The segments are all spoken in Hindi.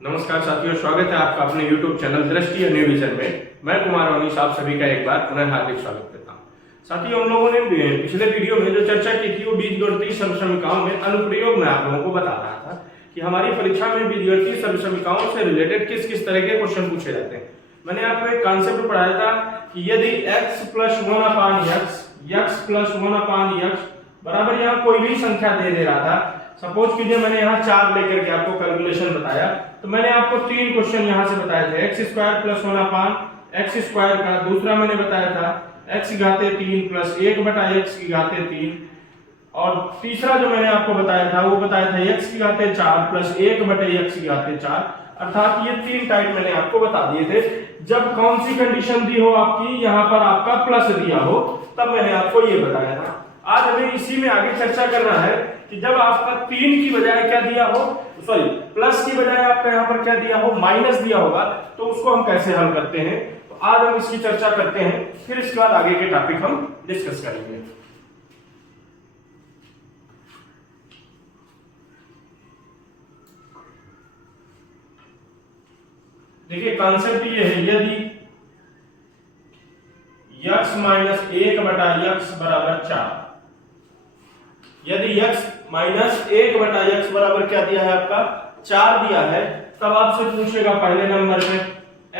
नमस्कार साथियों, स्वागत है आपका अपने YouTube चैनल दृष्टि और न्यू विजन में। मैं कुमार अवनीश आप सभी का एक बार पुनः हार्दिक स्वागत करता हूं। साथियों, हम लोगों ने पिछले वीडियो में जो चर्चा की थी वो बीजगणितीय सर्वसमीकरणों में अनुप्रयोग में आप लोगों को बता रहा था कि हमारी परीक्षा में बीजगणितीय सर्वसमीकरणों से रिलेटेड किस किस तरह के क्वेश्चन पूछे जाते हैं। मैंने आपको एक कॉन्सेप्ट पढ़ाया था कि यदि x + 1/x बराबर यहाँ कोई भी संख्या दे रहा था, सपोज कीजिए मैंने यहाँ 4 लेकर के आपको कैलकुलेशन बताया, तो मैंने आपको 3 क्वेश्चन यहाँ से बताए थे। x² + 1/x² का दूसरा मैंने बताया था x घाते 3 + 1/x3 और तीसरा जो मैंने आपको बताया था वो बताया था x घाते 4 + 1/x4। अर्थात ये 3 टाइप मैंने आपको बता दिए थे। जब कौन सी कंडीशन दी हो आपकी, यहाँ पर आपका प्लस दिया हो, तब मैंने आपको ये बताया था। आज हमें इसी में आगे चर्चा करना है कि जब आपका 3 की बजाय क्या दिया हो, सॉरी प्लस की बजाय आपका यहाँ पर क्या दिया हो, माइनस दिया होगा, तो उसको हम कैसे हल करते हैं। तो आज हम इसकी चर्चा करते हैं, फिर इसके बाद आगे के टॉपिक हम डिस्कस करेंगे। देखिए कॉन्सेप्ट ये है, यदि x - 1/x = 4, यदि x - 1/x बराबर क्या दिया है आपका 4 दिया है, तब आपसे पूछेगा पहले नंबर में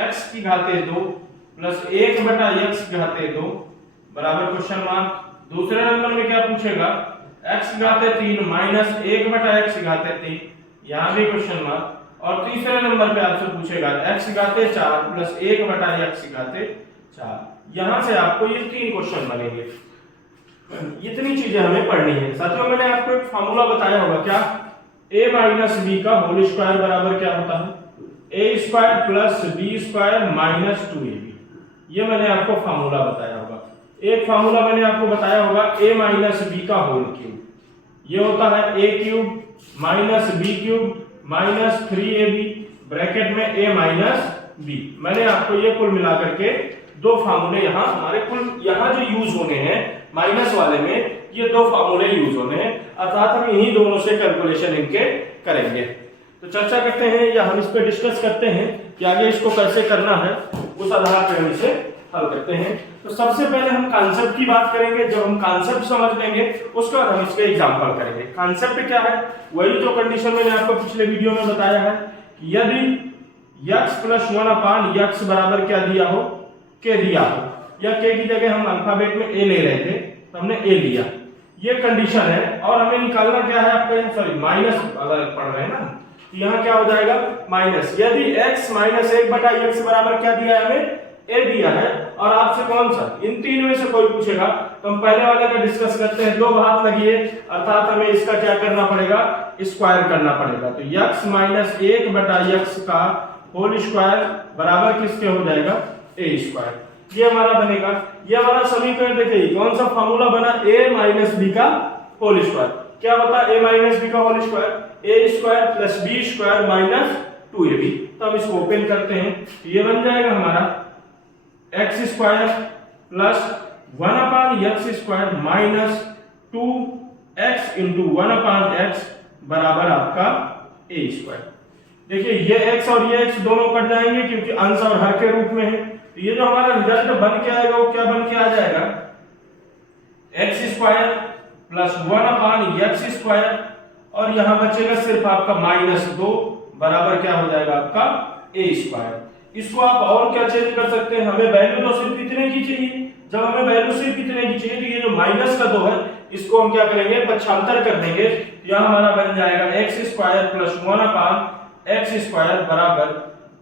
x की घाते 2 + 1/x2 बराबर क्वेश्चन मार्क। दूसरे नंबर में क्या पूछेगा x घाते 3 - 1/x3, यहां भी क्वेश्चन मार्क। और तीसरे नंबर पे आपसे पूछेगा x घाते 4 + 1/x4। यहां से आपको ये 3 क्वेश्चन बनेंगे। इतनी चीजें हमें पढ़नी है। साथियों, मैंने आपको एक फार्मूला बताया होगा, क्या a - b का होल स्क्वायर बराबर क्या होता है a² + b² - 2ab। ये मैंने आपको फार्मूला बताया होगा। एक फार्मूला मैंने आपको बताया होगा a - b का होल क्यूब, ये होता है a³ - b³ - 3ab ब्रैकेट में a - b। मैंने आपको ये कुल मिलाकर के 2 फार्मूले यहाँ हमारे कुल यहाँ जो यूज होने हैं माइनस वाले में, ये 2 फार्मूले यूज होने हैं। अर्थात हम इन्हीं दोनों से कैलकुलेशन इनके करेंगे। तो चर्चा करते हैं या हम इस पे डिस्कस करते हैं कि आगे इसको कैसे करना है, उस आधार पर हम इसे हल करते हैं। तो सबसे पहले हम कॉन्सेप्ट की बात करेंगे। जब हम कॉन्सेप्ट समझ लेंगे उसके बाद हम इसके एग्जांपल करेंगे। कॉन्सेप्ट क्या है, वही जो कंडीशन मैंने आपको पिछले वीडियो में बताया है कि यदि x + 1/x बराबर क्या दिया हो, k दिया हो, या k की जगह हम अल्फाबेट में a ले रहे थे तो हमने a लिया, ये कंडीशन है। और हमें निकालना क्या है आपका, सॉरी माइनस अगर पढ़ रहे हैं ना, तो यहाँ क्या हो जाएगा माइनस। यदि x - 1/x बराबर क्या दिया है, हमें a दिया है, और आपसे कौन सा इन 3 में से कोई पूछेगा तो हम पहले वाले का डिस्कस करते हैं। 2 घात लगी है, अर्थात हमें इसका क्या करना पड़ेगा, स्क्वायर करना पड़ेगा। तो x - 1/x का होल स्क्वायर बराबर किसके हो जाएगा, a²। ये हमारा बनेगा। ये हमारा समीकरण देखिए कौन सा फार्मूला बना, a - b का होल स्क्वायर। क्या होता है a - b का whole square, a² + b² - 2ab। तो हम इसको ओपन करते हैं, तो ये बन जाएगा हमारा x² + 1/x² - 2x × 1/x बराबर आपका a²। देखिए ये x और ये x दोनों कट जाएंगे क्योंकि अंश और हर के रूप में है। तो ये जो हमारा रिजल्ट बन के आएगा वो क्या बन के आ जाएगा, x² + 1/x², और यहां बचेगा सिर्फ आपका -2 बराबर क्या हो जाएगा आपका a²। इसको आप और क्या चेंज कर सकते हैं, हमें वैल्यू तो सिर्फ इतने की चाहिए। जब हमें वैल्यू सिर्फ इतने की चाहिए तो ये जो माइनस का 2 है इसको हम क्या करेंगे, पक्षांतर कर देंगे। यह हमारा बन जाएगा x² + 1/x² बराबर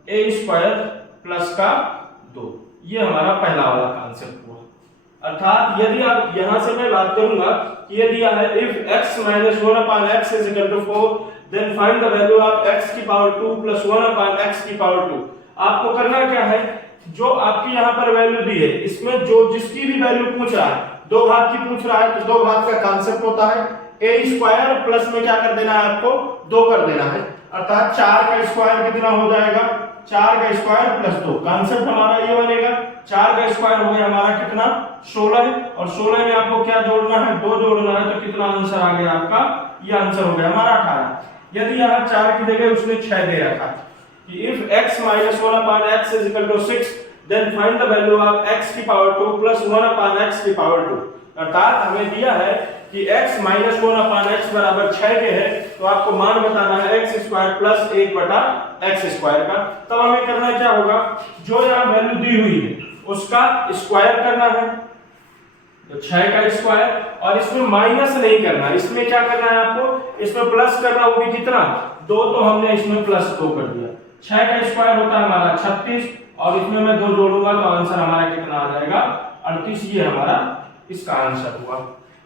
a² + 2। ये हमारा पहला वाला कॉन्सेप्ट हुआ। अर्थात यदि आप यहां से मैं बात करूंगा कि ये दिया है if x - 1/x = 4 then find the value of x⁴ + 1/x⁴। आपको करना क्या है, जो आपकी यहाँ पर वैल्यू दी है इसमें जो जिसकी भी वैल्यू पूछ रहा है, 2 घात की पूछ रहा है, तो 2 घात का कॉन्सेप्ट होता है a² प्लस में क्या कर देना है, आपको 2 कर देना है। अर्थात 4 का स्क्वायर कितना हो जाएगा, 4 का स्क्वायर + 2। कॉन्सेप्ट हमारा ये बनेगा, 4 का स्क्वायर हो गया हमारा कितना 16 है, और 16 में आपको क्या जोड़ना है, 2 जोड़ना है। तो कितना आंसर आ गया आपका, ये आंसर हो गया हमारा 18। यदि यहाँ 4 की जगह उसने 6 दे रखा कि if x minus 1 upon x is equal to 6 then find the value of x की पावर 2 plus 1 upon x की पावर 2। अर्थात हमें दिया है कि x minus 1 upon x बराबर 6 के है, तो आपको मान बताना है x स्क्वायर प्लस 1 बटा x स्क्वायर का। तब हमें करना क्या होगा, जो यहाँ वैल्यू दी हुई है उसका स्क्वायर करना है, तो 6 का स्क्वायर, और इसमें माइनस नहीं करना, इसमें क्या करना है आपको, इसमें प्लस करना, वो भी कितना 2, तो हमने इसमें प्लस 2 कर दिया। 6 का स्क्वायर होता है हमारा 36, और इसमें मैं 2 जोड़ूंगा तो आंसर हमारा कितना आ जाएगा 38। ये हमारा इसका आंसर हुआ।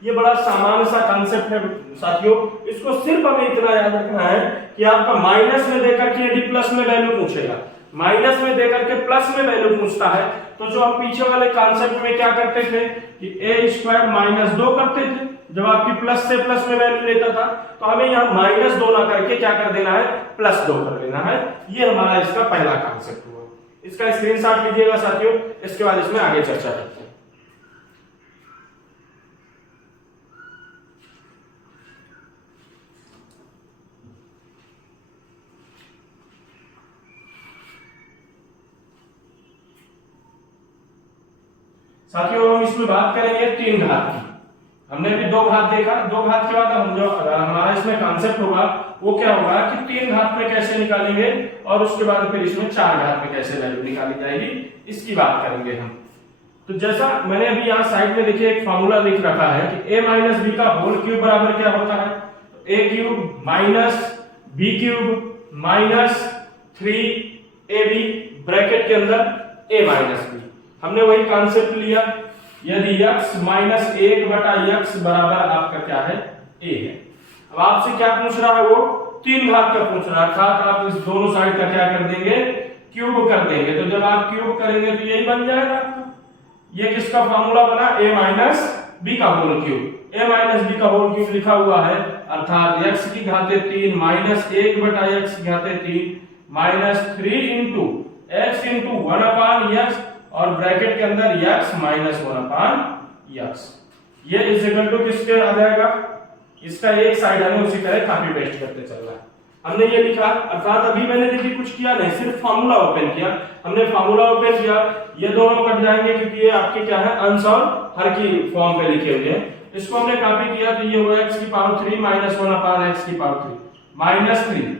ये बड़ा सामान्य सा कांसेप्ट है साथियों, इसको सिर्फ हमें इतना याद रखना है कि आपका माइनस में देकर के यदि प्लस में वैल्यू पूछेगा, माइनस में देकर के प्लस में वैल्यू पूछता है, तो जो हम पीछे वाले कांसेप्ट में क्या करते थे कि a स्क्वायर माइनस 2 करते थे, जब आपकी प्लस से प्लस में वैल्यू लेता था, तो हमें यहाँ माइनस 2 ना करके क्या कर देना है, प्लस 2 कर देना है। ये हमारा इसका पहला कांसेप्ट हुआ। इसका स्क्रीनशॉट लीजिएगा साथियों, इसके बाद इसमें आगे चर्चा करते हैं। साथियों हम इसमें बात करेंगे 3 घात की। हमने भी 2 घात देखा, 2 घात के बाद हम जो हमारा इसमें कांसेप्ट होगा वो क्या होगा कि 3 घात में कैसे निकालेंगे, और उसके बाद फिर इसमें 4 घात में कैसे वैल्यू निकाली जाएगी, इसकी बात करेंगे हम। तो जैसा मैंने अभी यहाँ साइड में देखिए एक फार्मूला लिख रखा है कि a माइनस बी का होल क्यूब बराबर क्या होता है, a cube minus b cube minus 3ab bracket के अंदर a माइनस बी। हमने वही कॉन्सेप्ट लिया, यदि x माइनस 1 बटा x बराबर आपका क्या है, a है। अब आपसे क्या पूछ रहा है, वो 3 घात का पूछ रहा है, अर्थात आप इस दोनों साइड का क्या कर देंगे, क्यूब कर देंगे। तो जब आप क्यूब करेंगे तो यही बन जाएगा आपका। ये किसका फार्मूला बना, a माइनस बी का whole cube. a minus b का होल क्यूब लिखा हुआ है, अर्थात x की घाते 3 माइनस 1 बटा x की घाते 3 minus 3 into x into 1 upon x, और ब्रैकेट के अंदर x माइनस 1 अपान x। ये इज इक्वल टू किसके आ जाएगा, इसका एक साइड हमें उसी तरह कॉपी पेस्ट करते चलना है। हमने ये लिखा, अर्थात अभी मैंने देखिए कुछ किया नहीं, सिर्फ फार्मूला ओपन किया। हमने फार्मूला ओपन किया, ये दोनों कट जाएंगे क्योंकि ये आपके क्या है, अंश और हर की फॉर्म पे लिखे हुए हैं। इसको हमने कॉपी किया तो ये हो x की पावर 3 माइनस 1 अपान x की पावर 3 माइनस 3।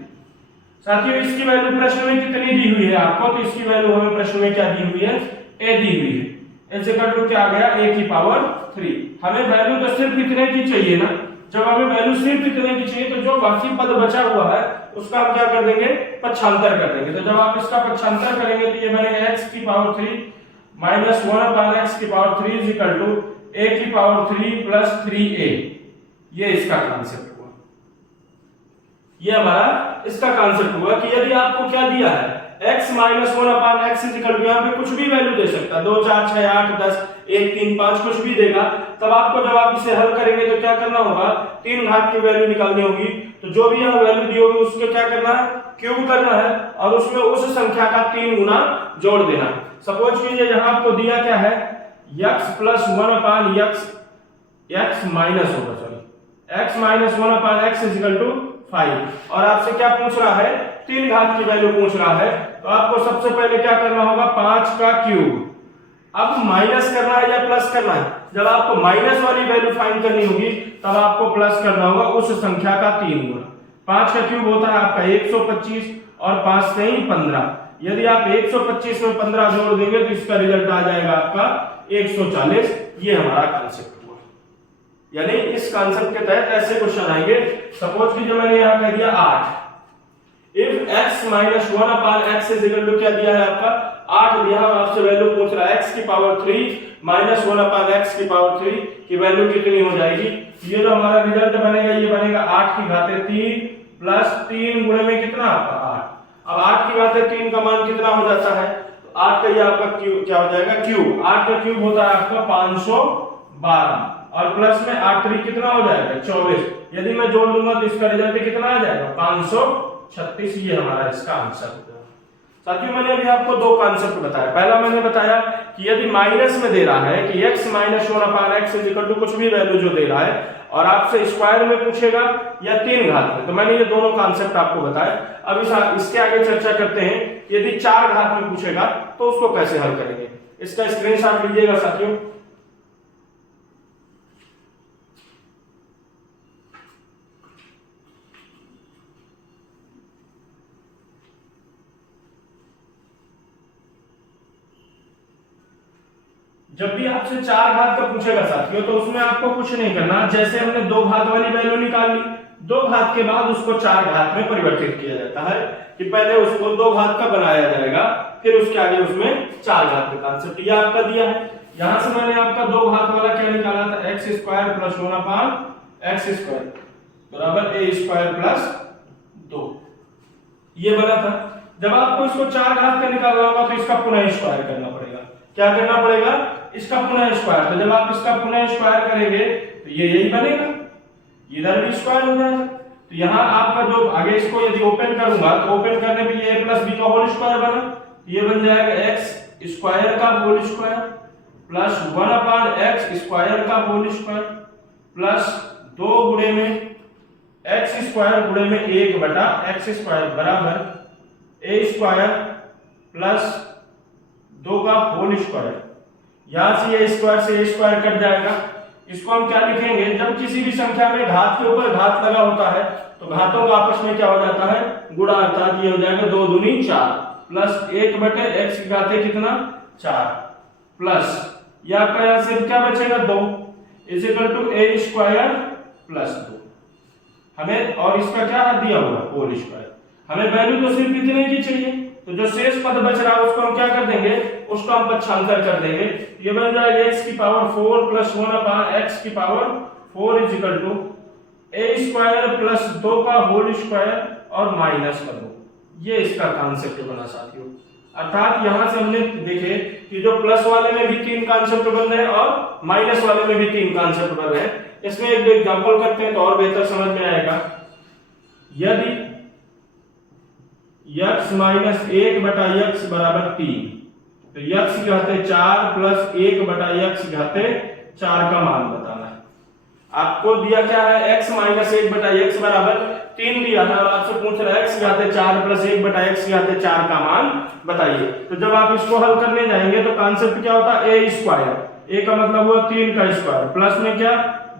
साथियों इसकी वैल्यू प्रश्न में कितनी दी हुई है आपको, तो इसकी वैल्यू हमें प्रश्न में क्या दी हुई है, a दी हुई है। इज इक्वल टू क्या आ गया, a की पावर 3। हमें वैल्यू तो सिर्फ इतने की चाहिए ना, जब हमें वैल्यू सिर्फ इतने की चाहिए तो जो बाकी पद बचा हुआ है उसका हम क्या कर देंगे, पक्षांतर कर देंगे। तो जब आप इसका पक्षांतर करेंगे तो ये बनेगा x की पावर 3 माइनस 1 अपान x की power 3 is equal to a की पावर 3 प्लस 3a। ये इसका कांसेप्ट हुआ, ये हमारा इसका कांसेप्ट हुआ कि यदि आपको क्या दिया है, x minus 1 upon x is equal to, यहाँ पे कुछ भी वैल्यू दे सकता है, 2 4 6 8 10 1 3 5 कुछ भी देगा। तब आपको जब आप इसे हल करेंगे तो क्या करना होगा, 3 घात की वैल्यू निकालनी होगी। तो जो भी यहाँ वैल्यू दी होगी उसको क्या करना है, क्यूब करना है, और उसमें उस संख्या का 3 गुना जोड़ देना। सपोज कीजिए यहाँ आपको दिया क्या है, x plus 1 upon x minus होगा, sorry x minus 1 upon x is equal to 5, और आपसे क्या पूछ रहा है, 3 घात की वैल्यू पूछ रहा है। तो आपको सबसे पहले क्या करना होगा, 5 का क्यूब। अब माइनस करना है या प्लस करना है, जब आपको माइनस वाली वैल्यू फाइंड करनी होगी तब आपको प्लस करना होगा उस संख्या का 3 गुना। 5 का क्यूब होता है आपका 125, और 5 से 15। यदि आप 125 में 15 जोड़ देंगे तो इसका रिजल्ट आ जाएगा आपका 140। ये हमारा कांसेप्ट हुआ, यानी इस कांसेप्ट के तहत ऐसे क्वेश्चन आएंगे। सपोज की जो मैंने यहाँ कह दिया 8, if x minus 1 upon x is equal to क्या दिया है आपका, 8 दिया, और आपसे वैल्यू पूछ रहा है x की पावर 3 माइनस 1 अपान x की पावर 3 की वैल्यू कितनी हो जाएगी। ये जो हमारा रिजल्ट बनेगा ये बनेगा 8 की घाते 3 प्लस 3 गुणे में कितना आपका 8। अब 8 की घाते 3 का मान कितना हो जाता है, तो 8 का ये आपका क्यूब क्या हो जाएगा, क्यूब। 8 का क्यूब होता है आपका 512, और प्लस में 8 3 कितना हो जाएगा 24। यदि मैं जोड़ लूंगा तो इसका रिजल्ट कितना आ जाएगा 536। ये हमारा इसका आंसर होगा। साथियों मैंने अभी आपको दो कॉन्सेप्ट बताया। पहला मैंने बताया कि यदि माइनस में दे रहा है कि x minus 1/x is equal to कुछ भी वैल्यू जो दे रहा है और आपसे स्क्वायर में पूछेगा या 3 घात में, तो मैंने ये दोनों कॉन्सेप्ट आपको बताया। अब इसके आगे चर्चा करते हैं यदि 4 घात में पूछेगा तो उसको कैसे हल करेंगे। इसका स्क्रीनशॉट लीजिएगा साथियों। जब भी आपसे 4 घात का पूछेगा साथियों तो उसमें आपको कुछ नहीं करना, जैसे हमने 2 घात वाली वैल्यू निकाल ली, 2 घात के बाद उसको 4 घात में परिवर्तित किया जाता है कि पहले उसको 2 घात का बनाया जाएगा, फिर उसके आगे उसमें 4 घात का कॉन्सेप्ट ये आपका दिया है। यहां से मैंने आपका 2 घात वाला क्या निकाला था, x square plus 1/x square बराबर a स्क्वायर प्लस 2 ये बना था। जब आपको इसको 4 घात का निकालना होगा तो इसका पुनः स्क्वायर करना पड़ेगा। क्या करना पड़ेगा, इसका पुनः स्क्वायर। तो जब आप इसका पुनः स्क्वायर करेंगे तो ये यही बनेगा, इधर भी स्क्वायर हो जाएगा। तो यहाँ आपका जो आगे इसको यदि ओपन करूंगा तो ओपन करने पे ये a प्लस बी का होल स्क्वायर बना, ये बन जाएगा x स्क्वायर का whole square plus 1/x square का होल स्क्वायर प्लस 2 गुणे में x स्क्वायर गुणे में 1/x स्क्वायर बराबर a स्क्वायर प्लस 2 का होल स्क्वायर। यहां से ये स्क्वायर से a स्क्वायर कट जाएगा। इसको हम क्या लिखेंगे, जब किसी भी संख्या में घात के ऊपर घात लगा होता है तो घातों का आपस में क्या हो जाता है, गुणा, अर्थात ये हो जाएगा 2 दूनी 4 प्लस 1/x की घाते कितना 4 प्लस ये आपका यहां से क्या बचेगा 2 is equal to a square plus 2। हमें और इसका क्या दिया हुआ होल स्क्वायर, हमें वैल्यू तो सिर्फ इतने की चाहिए, तो जो शेष पद बच रहा है उसको हम क्या कर देंगे, उसको हम पक्षांतर कर देंगे। ये बन जाएगा x की पावर 4 प्लस 1/x की power 4 is equal to a square plus 2 का होल स्क्वायर और माइनस का 2। ये इसका कॉन्सेप्ट बना साथियों। अर्थात यहां से हमने देखे कि जो प्लस वाले में भी 3 कॉन्सेप्ट बन रहे हैं और माइनस वाले में भी 3 कॉन्सेप्ट बन रहे हैं। इसमें एक एग्जांपल करते हैं तो और बेहतर समझ में आएगा। यदि x माइनस 1/x बराबर 3 तो x की घाते 4 प्लस 1/x घाते 4 का मान बताना है। आपको दिया क्या है, x माइनस 1/x बराबर 3 दिया है और आपसे पूछ रहा है x घाते 4 प्लस 1/x घाते 4 का मान बताइए। तो जब आप इसको हल करने जाएंगे तो कॉन्सेप्ट क्या होता है, a स्क्वायर, a का मतलब हुआ 3 का स्क्वायर प्लस में क्या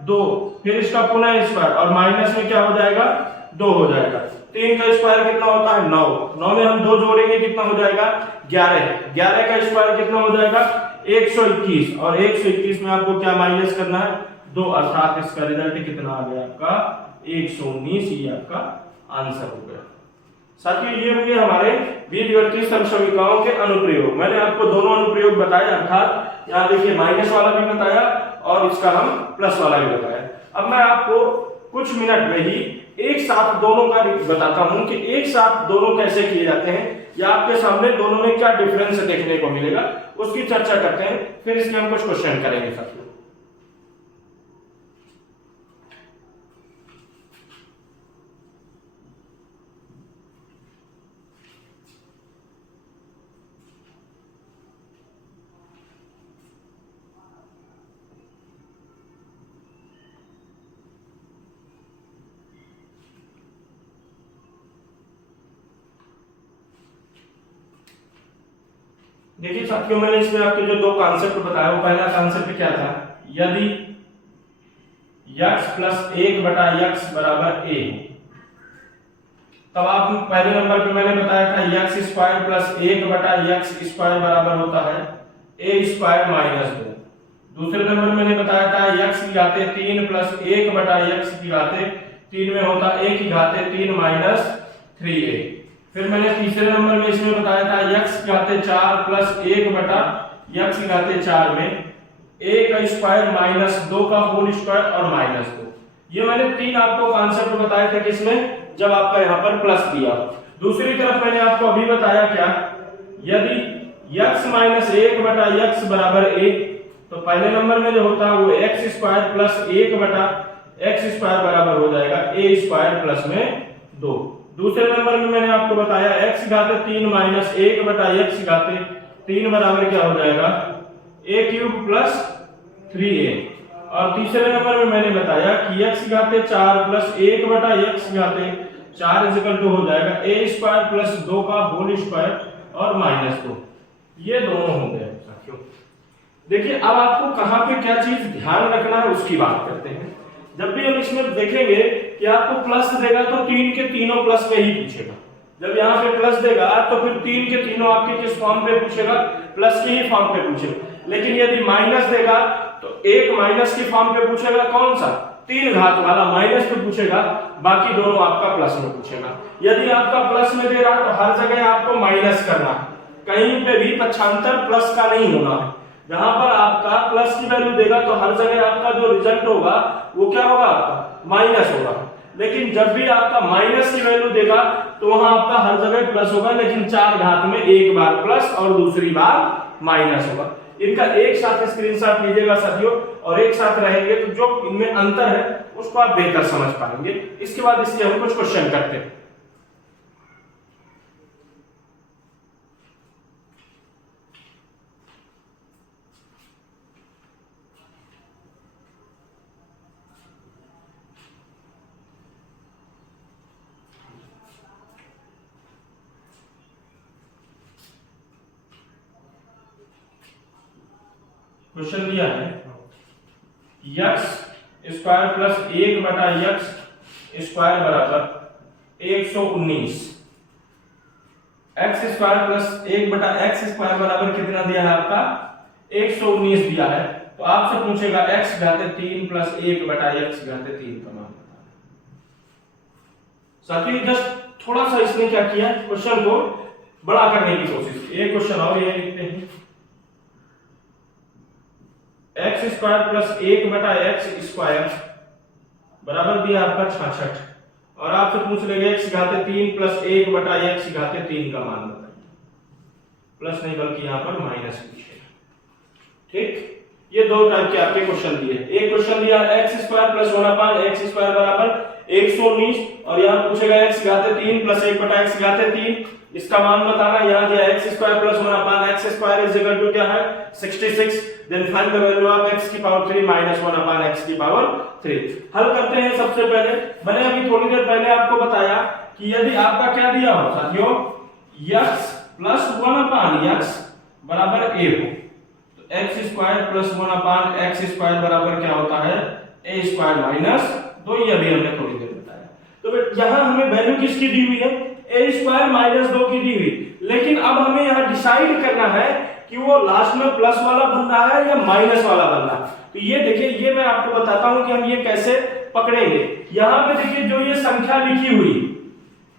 2, फिर इसका पुनः स्क्वायर और माइनस में क्या हो जाएगा 2 हो जाएगा। 3 का स्क्वायर कितना होता है 9, 9 में हम 2 जोड़ेंगे कितना हो जाएगा 11, 11 का स्क्वायर कितना हो जाएगा 121 और 121 में आपको क्या माइनस करना है 2, अर्थात इसका रिजल्ट कितना आ गया आपका 119। ये आपका आंसर हो गया। साथियों ये होंगे हमारे बीजगणितीय समसमीकरणों के अनुप्रयोग। मैंने आपको दोनों अनुप्रयोग बताए, अर्थात यहाँ देखिए माइनस वाला भी बताया और इसका हम प्लस वाला भी बताया। अब मैं आपको कुछ मिनट में ही एक साथ दोनों का बताता हूं कि एक साथ दोनों कैसे किए जाते हैं या आपके सामने दोनों में क्या डिफरेंस देखने को मिलेगा, उसकी चर्चा करते हैं, फिर इसके हम कुछ क्वेश्चन करेंगे साथियों। देखिए साथियों मैंने इसमें आपके जो 2 कॉन्सेप्ट बताया, वो पहला कॉन्सेप्ट क्या था, यदि x प्लस 1/x बराबर a, तब आप पहले नंबर पे मैंने बताया था x square plus 1/x square बराबर होता है a स्क्वायर माइनस 2। दूसरे नंबर मैंने बताया था x की घाते 3 प्लस 1/x की घाते 3 में होता a की घाते 3 माइनस 3a। फिर मैंने तीसरे नंबर में इसमें बताया था x की घाते 4 प्लस 1/x की घाते 4 में a का स्क्वायर माइनस 2 का होल स्क्वायर और माइनस 2। ये मैंने 3 आपको कॉन्सेप्ट बताए थे किसमें, जब आपका यहाँ पर प्लस दिया। दूसरी तरफ मैंने आपको अभी बताया क्या, यदि x माइनस 1/x बराबर a, तो पहले नंबर में जो होता है वो x square plus 1/x square बराबर हो जाएगा a स्क्वायर प्लस में 2। दूसरे नंबर में मैंने आपको बताया x घाते 3 माइनस 1 बटा x घाते 3 बराबर क्या हो जाएगा a क्यूब प्लस 3a। और तीसरे नंबर में मैंने बताया कि x घाते 4 प्लस 1 बटा x घाते 4 इज इक्वल टू हो जाएगा a स्क्वायर प्लस 2 का होल स्क्वायर और माइनस 2। ये दोनों हो गए साथियों। देखिए अब आपको कहां पे क्या चीज ध्यान रखना है उसकी बात करते हैं। जब भी हम इसमें देखेंगे कि आपको प्लस देगा तो 3 के तीनों प्लस में ही पूछेगा। जब यहाँ पे प्लस देगा तो फिर 3 के तीनों आपके किस फॉर्म पे पूछेगा, प्लस के ही फॉर्म पे पूछेगा। लेकिन यदि माइनस देगा तो एक माइनस के फॉर्म पे पूछेगा, कौन सा 3 घात वाला माइनस पे पूछेगा, बाकी दोनों आपका प्लस में पूछेगा। यदि आपका प्लस में दे रहा तो हर जगह आपको माइनस करना है, कहीं पे भी पक्षांतर प्लस का नहीं होना है। जहां पर आपका प्लस की वैल्यू देगा तो हर जगह आपका जो रिजल्ट होगा वो क्या होगा, आपका माइनस होगा। लेकिन जब भी आपका माइनस की वैल्यू देगा तो वहां आपका हर जगह प्लस होगा, लेकिन 4 घात में एक बार प्लस और दूसरी बार माइनस होगा। इनका एक साथ स्क्रीनशॉट लीजिएगा साथियों, और एक साथ रहेंगे तो जो इनमें अंतर है उसको आप बेहतर समझ पाएंगे। इसके बाद इसके हम कुछ क्वेश्चन करते हैं। क्वेश्चन दिया है x स्क्वायर प्लस 1 बटा x स्क्वायर बराबर 119। x स्क्वायर प्लस 1 बटा x स्क्वायर बराबर कितना दिया है आपका 119 दिया है। तो आपसे पूछेगा x घाते 3 प्लस 1 बटा x घाते 3 का मान बताना। साथियों जस्ट थोड़ा सा इसने क्या किया, क्वेश्चन को बड़ा करने की कोशिश की। एक क्वेश्चन और ये लिखते हैं x स्क्वायर प्लस 1 बटा x स्क्वायर बराबर दिया आपका 66। और आपसे पूछ लेंगे x घाते 3 प्लस 1 बटा x घाते 3 का मान बताइए। प्लस नहीं बल्कि यहाँ पर माइनस पूछेगा। ठीक, ये दो टाइप के आपके क्वेश्चन दिए। एक क्वेश्चन दिया x square plus 1/x square बराबर 119, और यहाँ पूछेगा x घाते 3 प्लस 1 बटा x घाते 3, इसका मान बताना। यहाँ दिया x square plus 1/x square is equal to क्या है 66। Then find the value of x की पावर 3 माइनस 1/x की पावर 3। हल करते हैं। सबसे पहले मैंने अभी थोड़ी देर पहले आपको बताया कि यदि आपका क्या दिया हो साथियों x प्लस 1/x बराबर a हो तो x square plus 1/x square बराबर क्या होता है a स्क्वायर माइनस 2। ये अभी हमने थोड़ी देर बताया। तो यहाँ हमें वैल्यू किसकी दी हुई है a स्क्वायर माइनस 2 की दी हुई। लेकिन अब हमें यहाँ डिसाइड करना है कि वो लास्ट में प्लस वाला बन रहा है या माइनस वाला बन रहा है। तो ये देखिए, ये मैं आपको बताता हूं कि हम ये कैसे पकड़ेंगे। यहाँ पे देखिए जो ये संख्या लिखी हुई,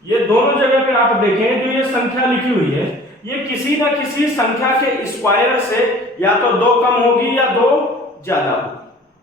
ये दोनों जगह पे आप देखें जो ये संख्या लिखी हुई है, ये किसी ना किसी संख्या के स्क्वायर से या तो 2 कम होगी या 2 ज्यादा होगी,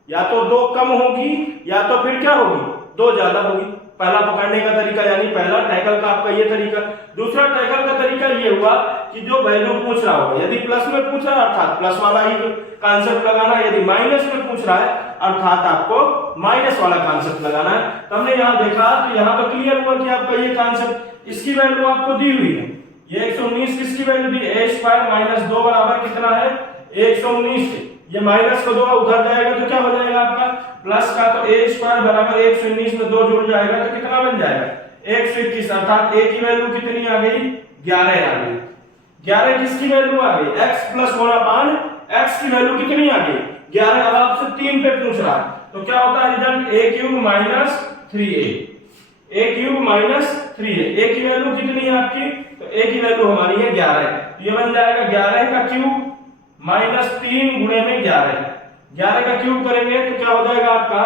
या तो 2 कम होगी या तो फिर क्या होगी 2 ज्यादा होगी। पहला पकड़ने का तरीका यानी पहला टैकल का आपका ये तरीका। दूसरा टैकल का तरीका ये हुआ कि जो वैल्यू पूछ रहा होगा, यदि प्लस में पूछ रहा है अर्थात प्लस वाला ही कॉन्सेप्ट लगाना, यदि माइनस में पूछ रहा है अर्थात आपको माइनस वाला कॉन्सेप्ट लगाना है। तो हमने यहाँ देखा तो यहाँ पर क्लियर हुआ कि आपका ये कॉन्सेप्ट, इसकी वैल्यू आपको दी हुई है। ये 119 किसकी value the, a square minus 2 बराबर कितना है 119। ये माइनस को 2 उधर जाएगा तो क्या हो जाएगा आपका प्लस का, तो a स्क्वायर बराबर 119 में 2 जुड़ जाएगा तो कितना बन जाएगा 121। अर्थात a की वैल्यू कितनी आ गई 11 आ गई। 11 किसकी वैल्यू आ गई x प्लस 1/x की वैल्यू कितनी आ गई 11। अब आपसे 3 पे पूछ रहा है तो क्या होता है result a cube minus 3a, a cube minus 3a। a की वैल्यू कितनी है आपकी, तो a की वैल्यू हमारी है 11। ये बन जाएगा 11 का क्यूब माइनस 3 गुणे में 11। 11 का क्यूब करेंगे तो क्या हो जाएगा आपका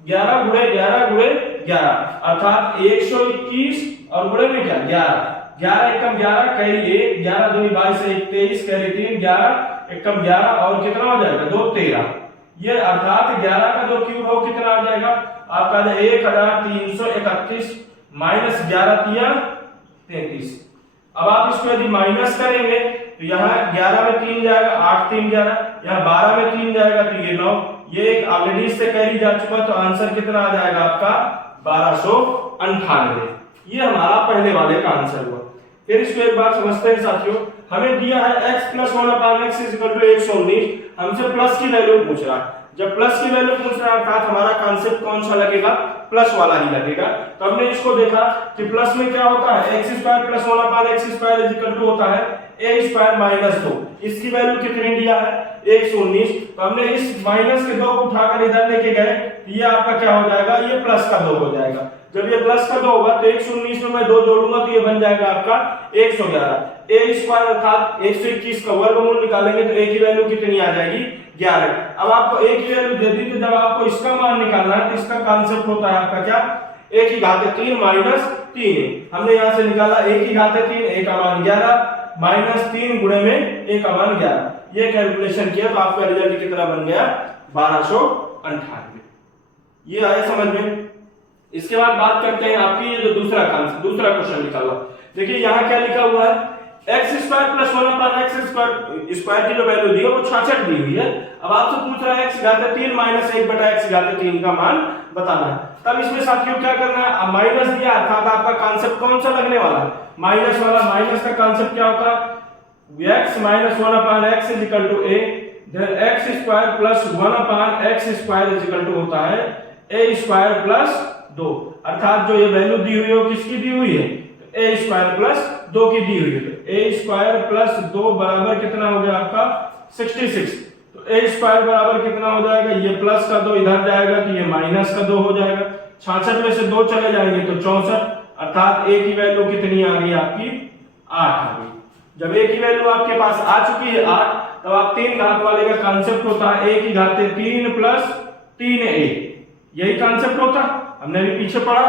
11 गुणे 11 गुणे 11 अर्थात 121 और गुणे में क्या 11। 11 एकम 11 कैरी 1, 11 दूनी 22 से 23 कैरी 3, 11 एकम 11 और कितना हो जाएगा 2 13। ये अर्थात 11 का जो क्यूब हो कितना आ जाएगा आपका 1331 माइनस 11 तिया 33। अब आप इसको यदि माइनस करेंगे तो यहाँ 11 में 3 जाएगा 8 3 11, यहाँ 12 में 3 जाएगा तो ये 9। ये एक ऑलरेडी इससे कैरी जा चुका, तो आंसर कितना आ जाएगा आपका 1298। ये हमारा पहले वाले का आंसर हुआ। फिर इसको एक बार समझते हैं साथियों। हमें दिया है x + 1/x = 119, हमसे प्लस की वैल्यू पूछ रहा है। जब प्लस की वैल्यू पूछ रहा है अर्थात हमारा कांसेप्ट कौन सा लगेगा, प्लस वाला ही लगेगा। तो हमने इसको देखा कि प्लस में क्या होता है, x² + 1/x² होता है a² - 2। इसकी वैल्यू कितनी दिया है, 119। तो हमने इस माइनस के 2 को उठाकर इधर लेके गए, ये आपका क्या हो जाएगा, ये प्लस का 2 हो जाएगा। जब ये प्लस का 2 होगा तो 119 में मैं 2 जोड़ूंगा तो ये बन जाएगा आपका 111। a² अर्थात 121 का वर्गमूल निकालेंगे तो a की वैल्यू कितनी आ जाएगी, 11। अब आपको a की वैल्यू दे दी, तो जब आपको इसका मान निकालना है तो इसका कांसेप्ट होता है आपका क्या, a³ - 3। हमने यहां से निकाला a³, a का मान 11 -3 गुणे में a का मान 11। ये कैलकुलेशन किया तो आपका रिजल्ट कितना बन गया, 1298। ये आया समझ में। इसके बाद बात करते हैं आपकी ये जो दूसरा क्वेश्चन निकाला। देखिए यहाँ क्या लिखा हुआ है, x² + 1/x² की जो वैल्यू दी है वो 66 दी हुई है। अब आपसे पूछ रहा है x³ - 1/x³ का मान बताना है। तब इसमें साथियों क्या करना है, अब माइनस दिया अर्थात आपका कांसेप्ट कौन सा लगने वाला है, माइनस वाला। माइनस का कांसेप्ट क्या होता है, x - 1/x = a, then x² + 1/x² होता है a² + 2। अर्थात जो ये वैल्यू दी हुई है वो किसकी दी हुई है, a² + 2 की दी हुई है। तो a² + 2 बराबर कितना हो गया आपका 66। तो a² बराबर कितना हो जाएगा, ये प्लस का 2 इधर जाएगा तो ये माइनस का 2 हो जाएगा। 66 में से 2 चले जाएंगे तो 64, अर्थात a की वैल्यू कितनी आ गई आपकी, 8 आ गई। जब a की वैल्यू आपके पास आ चुकी है 8, तब आप 3 घात वाले का कांसेप्ट होता है a³ + 3a। यही कांसेप्ट होता है, हमने भी पीछे पढ़ा।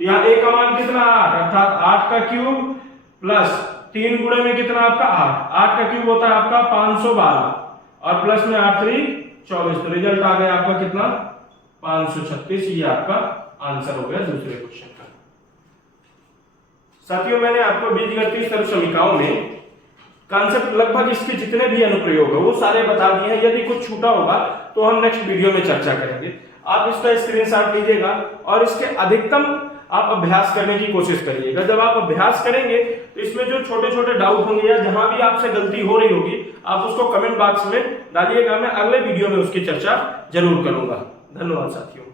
यहाँ a का मान कितना, 8, अर्थात 8 का क्यूब प्लस 3 गुणे में कितना आपका 8। 8 का क्यूब होता है आपका 512 और प्लस में 8 3 24। तो रिजल्ट आ गया आपका कितना, 536। ये आपका आंसर हो गया दूसरे क्वेश्चन का। साथियों मैंने आपको बीजगणितीय सर्वसमीकरणों में कांसेप्ट लगभग इसके जितने भी अनुप्रयोग है वो सारे बता दिए हैं। यदि कुछ छूटा होगा तो हम नेक्स्ट वीडियो में चर्चा करेंगे। आप इसका स्क्रीनशॉट लीजिएगा और इसके अधिकतम आप अभ्यास करने की कोशिश करिएगा। जब आप अभ्यास करेंगे तो इसमें जो छोटे छोटे डाउट होंगे या जहां भी आपसे गलती हो रही होगी आप उसको कमेंट बॉक्स में डालिएगा। मैं अगले वीडियो में उसकी चर्चा जरूर करूंगा। धन्यवाद साथियों।